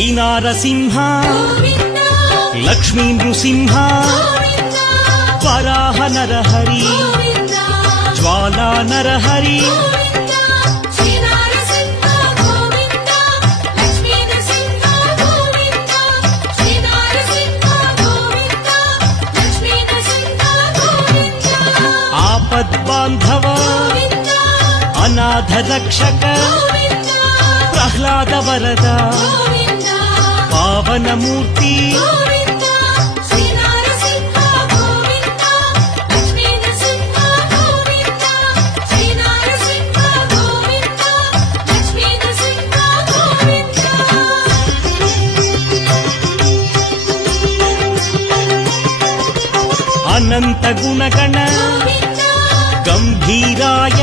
శ్రీనారసింహ లక్ష్మీ నృసింహ వరాహ నరహరి జ్వాలా నరహరి ఆపద్బాంధవ అనాథ రక్షక ప్రహ్లాద వరద పావనమూర్తి అనంత గుణగణ గంభీరాయ